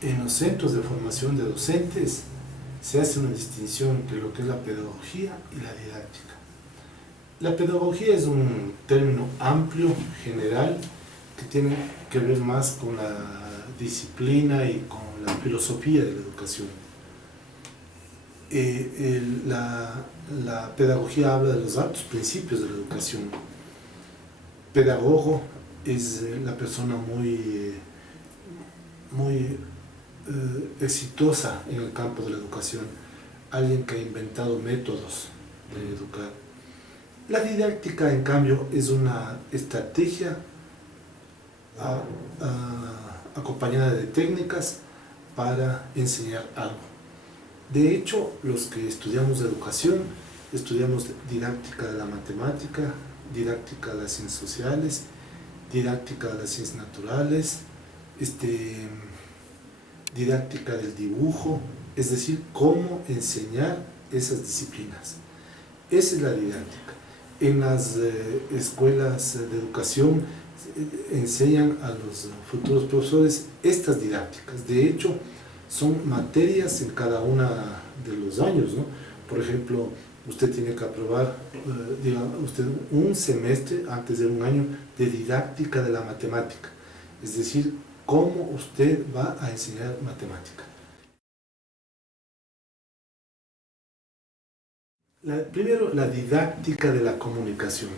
En los centros de formación de docentes se hace una distinción entre lo que es la pedagogía y la didáctica. La pedagogía es un término amplio, general, que tiene que ver más con la disciplina y con la filosofía de la educación. La pedagogía habla de los altos principios de la educación. Pedagogo es la persona muy exitosa en el campo de la educación, alguien que ha inventado métodos de educar. La didáctica, en cambio, es una estrategia acompañada de técnicas para enseñar algo. De hecho, los que estudiamos educación, estudiamos didáctica de la matemática, didáctica de las ciencias sociales, didáctica de las ciencias naturales, didáctica del dibujo, es decir, cómo enseñar esas disciplinas. Esa es la didáctica. En las escuelas de educación enseñan a los futuros profesores estas didácticas. De hecho, son materias en cada uno de los años, ¿no? Por ejemplo, usted tiene que aprobar un semestre antes de un año de didáctica de la matemática. Es decir, cómo usted va a enseñar matemática. Primero, la didáctica de la comunicación.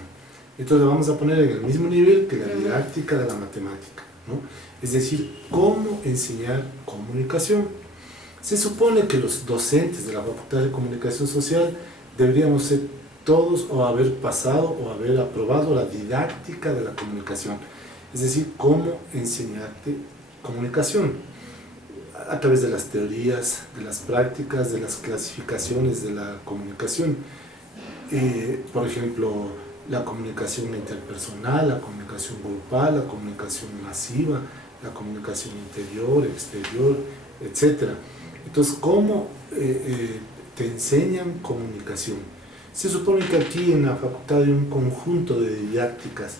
Entonces vamos a poner en el mismo nivel que la didáctica de la matemática, ¿no? Es decir, cómo enseñar comunicación. Se supone que los docentes de la Facultad de Comunicación Social deberíamos ser todos o haber pasado o haber aprobado la didáctica de la comunicación. Es decir, cómo enseñarte comunicación a través de las teorías, de las prácticas, de las clasificaciones de la comunicación. Por ejemplo, la comunicación interpersonal, la comunicación grupal, la comunicación masiva, la comunicación interior, exterior, etc. Entonces, ¿cómo te enseñan comunicación? Se supone que aquí en la facultad hay un conjunto de didácticas.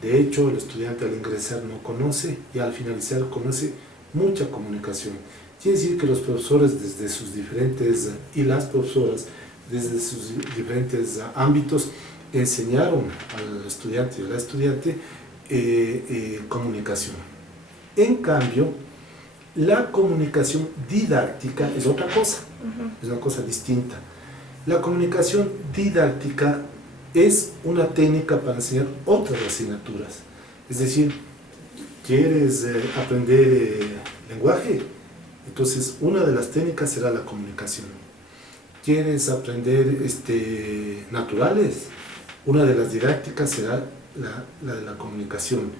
De hecho, el estudiante al ingresar no conoce y al finalizar conoce mucha comunicación. Quiere decir que los profesores desde sus diferentes, y las profesoras desde sus diferentes ámbitos, enseñaron al estudiante y a la estudiante comunicación. En cambio, la comunicación didáctica es otra cosa, es una cosa distinta. La comunicación didáctica es una técnica para enseñar otras asignaturas. Es decir, ¿quieres aprender lenguaje? Entonces, una de las técnicas será la comunicación. ¿Quieres aprender naturales? Una de las didácticas será la de la comunicación.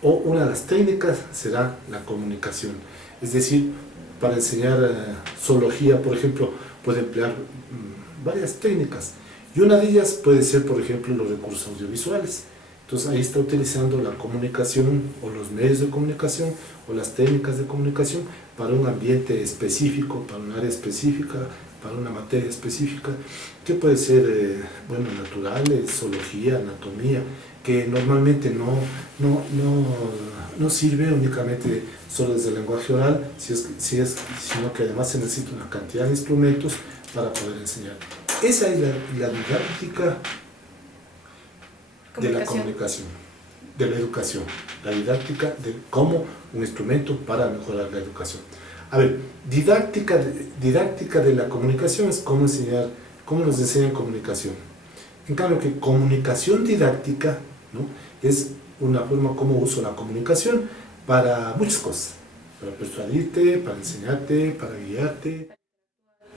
O una de las técnicas será la comunicación. Es decir, para enseñar zoología, por ejemplo, puede emplear varias técnicas. Y una de ellas puede ser, por ejemplo, los recursos audiovisuales. Entonces ahí está utilizando la comunicación o los medios de comunicación o las técnicas de comunicación para un ambiente específico, para un área específica, para una materia específica, que puede ser, naturales, zoología, anatomía, que normalmente no sirve únicamente solo desde el lenguaje oral, sino que además se necesita una cantidad de instrumentos para poder enseñar. Esa es la didáctica de la comunicación, de la educación, la didáctica de como un instrumento para mejorar la educación. A ver, didáctica de la comunicación es cómo nos enseñan comunicación. En cambio, que comunicación didáctica, ¿no?, es una forma como uso la comunicación para muchas cosas, para persuadirte, para enseñarte, para guiarte,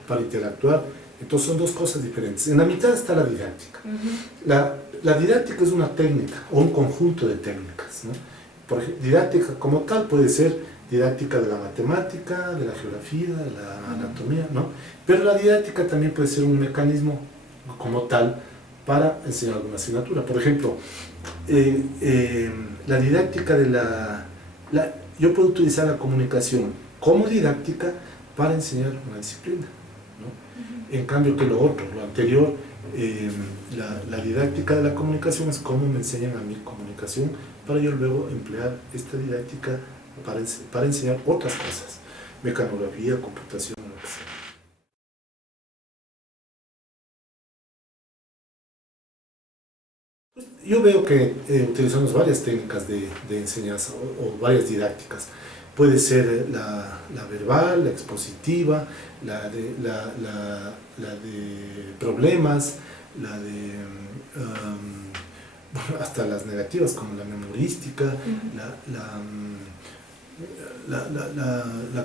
para interactuar. Entonces son dos cosas diferentes. En la mitad está la didáctica. La didáctica es una técnica o un conjunto de técnicas, ¿no? Por ejemplo, didáctica como tal puede ser didáctica de la matemática, de la geografía, de la anatomía, ¿no? Pero la didáctica también puede ser un mecanismo como tal para enseñar alguna asignatura. Por ejemplo, la didáctica yo puedo utilizar la comunicación como didáctica para enseñar una disciplina, ¿no? En cambio que lo anterior, la didáctica de la comunicación es cómo me enseñan a mi comunicación para yo luego emplear esta didáctica para enseñar otras cosas. mecanografía, computación, lo que sea. Yo veo que utilizamos varias técnicas de enseñanza o varias didácticas. Puede ser la verbal, la expositiva, la de problemas, la de hasta las negativas como la memorística, la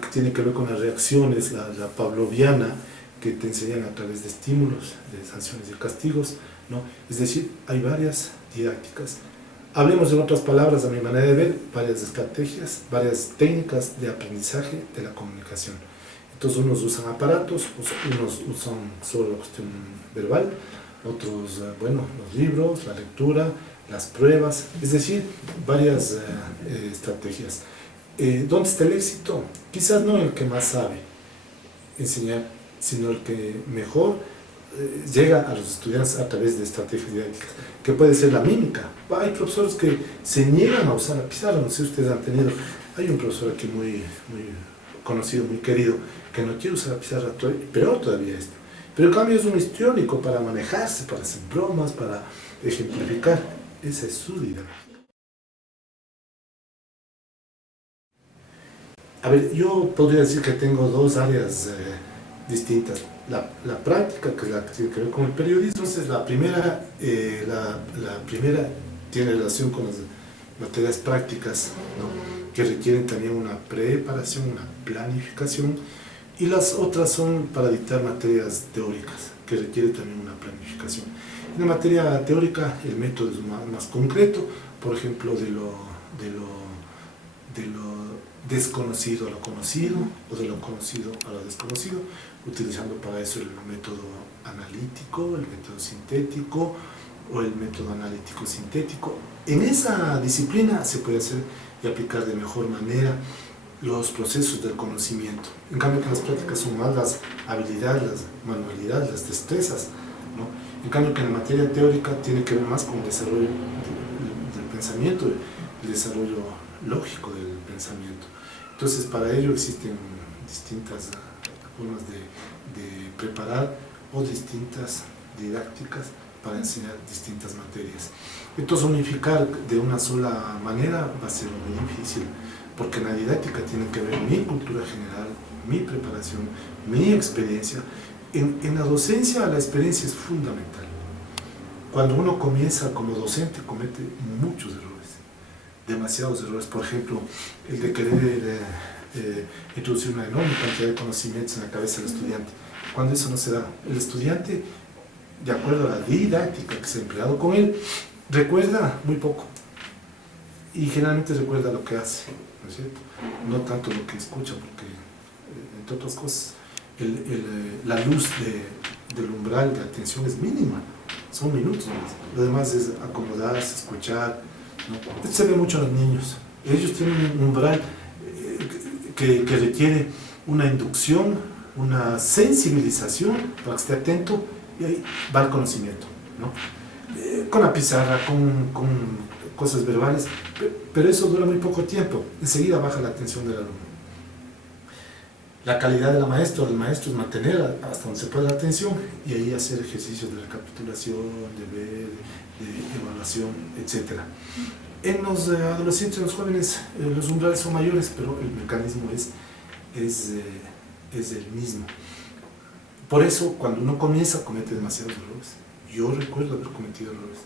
que tiene que ver con las reacciones, la pavloviana, que te enseñan a través de estímulos, de sanciones y castigos, ¿no? Es decir, hay varias didácticas. Hablemos en otras palabras, a mi manera de ver, varias estrategias, varias técnicas de aprendizaje de la comunicación. Entonces unos usan aparatos, unos usan solo la cuestión verbal, otros, bueno, los libros, la lectura, las pruebas, es decir, varias estrategias. ¿Dónde está el éxito? Quizás no el que más sabe enseñar, sino el que mejor llega a los estudiantes a través de estrategias didácticas, que puede ser la mímica. Hay profesores que se niegan a usar la pizarra, no sé si ustedes han tenido, hay un profesor aquí muy conocido, muy querido, que no quiere usar la pizarra, peor todavía esto. Pero en cambio es un histriónico para manejarse, para hacer bromas, para ejemplificar. Esa es su didáctica. A ver, yo podría decir que tengo dos áreas distintas. La práctica, que es la que tiene que ver con el periodismo. Entonces, la primera tiene relación con las materias prácticas, ¿no? Que requieren también una preparación, una planificación, y las otras son para dictar materias teóricas, que requieren también una planificación. En la materia teórica, el método es más concreto, por ejemplo, de lo desconocido a lo conocido, o de lo conocido a lo desconocido, utilizando para eso el método analítico, el método sintético o el método analítico sintético. En esa disciplina se puede hacer y aplicar de mejor manera los procesos del conocimiento. En cambio, que las prácticas son más las habilidades, las manualidades, las destrezas, ¿no? En cambio, que en la materia teórica tiene que ver más con el desarrollo del pensamiento, el desarrollo lógico del pensamiento. Entonces, para ello existen distintas formas de preparar o distintas didácticas para enseñar distintas materias. Entonces, unificar de una sola manera va a ser muy difícil, porque en la didáctica tiene que ver mi cultura general, mi preparación, mi experiencia. En la docencia la experiencia es fundamental. Cuando uno comienza como docente comete muchos errores, demasiados errores. Por ejemplo, el de querer introducir una enorme cantidad de conocimientos en la cabeza del estudiante. Cuando eso no se da, el estudiante, de acuerdo a la didáctica que se ha empleado con él, recuerda muy poco. Y generalmente recuerda lo que hace, ¿no es cierto? No tanto lo que escucha, porque, entre otras cosas, la luz del umbral de atención es mínima, son minutos más. Lo demás es acomodarse, escuchar, ¿no? Esto se ve mucho en los niños. Ellos tienen un umbral que requiere una inducción, una sensibilización para que esté atento, y ahí va el conocimiento, ¿no? Con la pizarra, con cosas verbales, pero eso dura muy poco tiempo, enseguida baja la atención del alumno. La calidad de la maestra o del maestro es mantener hasta donde se pueda la atención y ahí hacer ejercicios de recapitulación, de ver, de evaluación, etc. En los adolescentes y los jóvenes los umbrales son mayores, pero el mecanismo es el mismo. Por eso, cuando uno comienza, comete demasiados errores. Yo recuerdo haber cometido errores.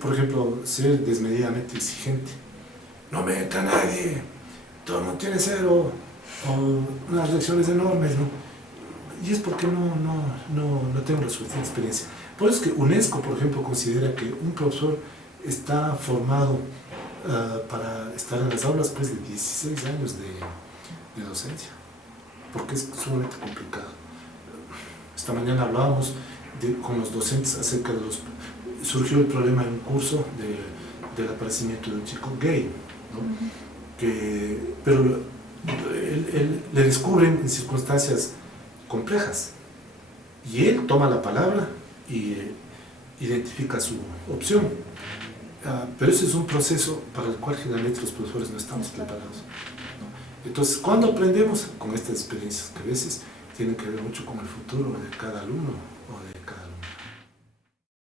Por ejemplo, ser desmedidamente exigente. No me entra nadie, todo el mundo tiene cero, o unas lecciones enormes, ¿no? Y es porque no tengo la suficiente experiencia. Por eso es que UNESCO, por ejemplo, considera que un profesor está formado para estar en las aulas después de 16 años de docencia, porque es sumamente complicado. Esta mañana hablábamos con los docentes acerca de surgió el problema en un curso del aparecimiento de un chico gay, ¿no? Pero le descubren en circunstancias complejas y él toma la palabra y identifica su opción. Pero ese es un proceso para el cual generalmente los profesores no estamos preparados, ¿no? Entonces, ¿cuándo aprendemos? Con estas experiencias que a veces tienen que ver mucho con el futuro de cada alumno o de cada alumna.